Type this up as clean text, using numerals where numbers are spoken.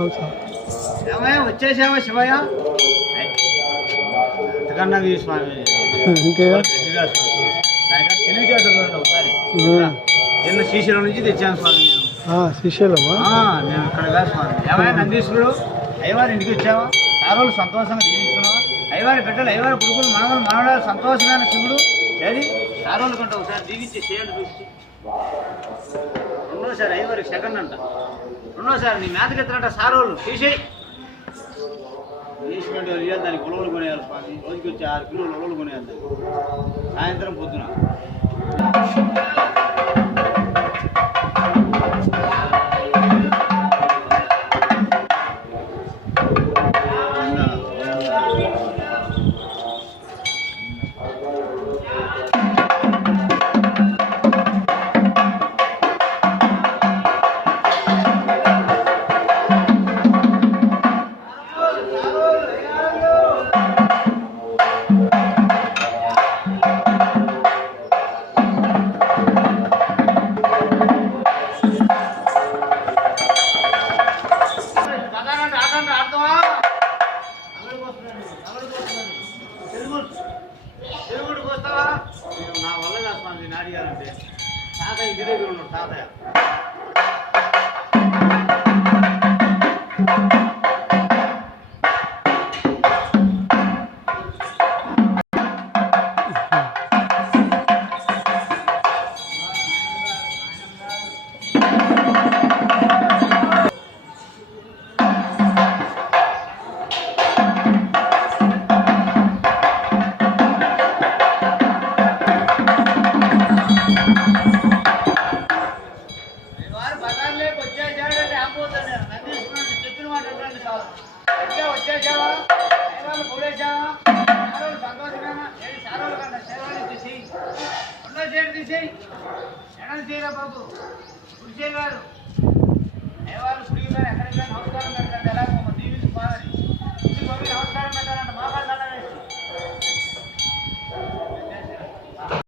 ఏమయ్యా వచ్చేసావా శివయ్య? అంతకన్నా స్వామి తెలివితేటలు చూడండి ఒకసారి. ఎన్న శ్రీశైలం నుంచి తెచ్చాను స్వామి నేను. శ్రీశైలమా? నేను ఇక్కడ కాదు స్వామి. ఏమయ్యా నందీశ్వరుడు అయ్యవారి ఇంటికి వచ్చావా? సారోళ్ళు సంతోషంగా జీవిస్తున్నావా? అయ్యవారి బిడ్డలు అయ్యవారి కొడుకులు మనవలు మనవడాలు సంతోషమైన శివుడు ఏది సారోళ్ళు కంటే ఒకసారి దీవించి చేయాలి చూపించి. రెండోసారి అయ్యవారికి సెకండ్ అంట. రెండోసారి నీ మేతకెత్తినట్ట సారోళ్ళు తీసేయి. వేసినట్టు ఇవ్వాలి దానికి ఉలవలు కొనేయాలి స్వామి. రోజుకి వచ్చి 6 కిలోలు ఉలవలు కొనేయాలి దానికి సాయంత్రం పొద్దున. తెలుగుడికి వస్తావా? నా వల్ల కాదు స్వామి నాడియాలంటే. తాతయ్య ఇంటి దగ్గర ఉన్నాడు తాతయ్య. వచ్చేసావా? పోలేసావా? సంతోషమేనా? సారోలు కంటే సేవలు తీసేయి. రెండో చేతి తీసేయి. ఎడం చేయరా బాబు, గుడి చేయగారు దేవాలు గుడికి ఎక్కడికి నమస్కారం పెట్టండి. ఎలాగో దీవించి పోవాలి. ఇంటికి నమస్కారం పెట్టాలంటే మాట్లాడాలి.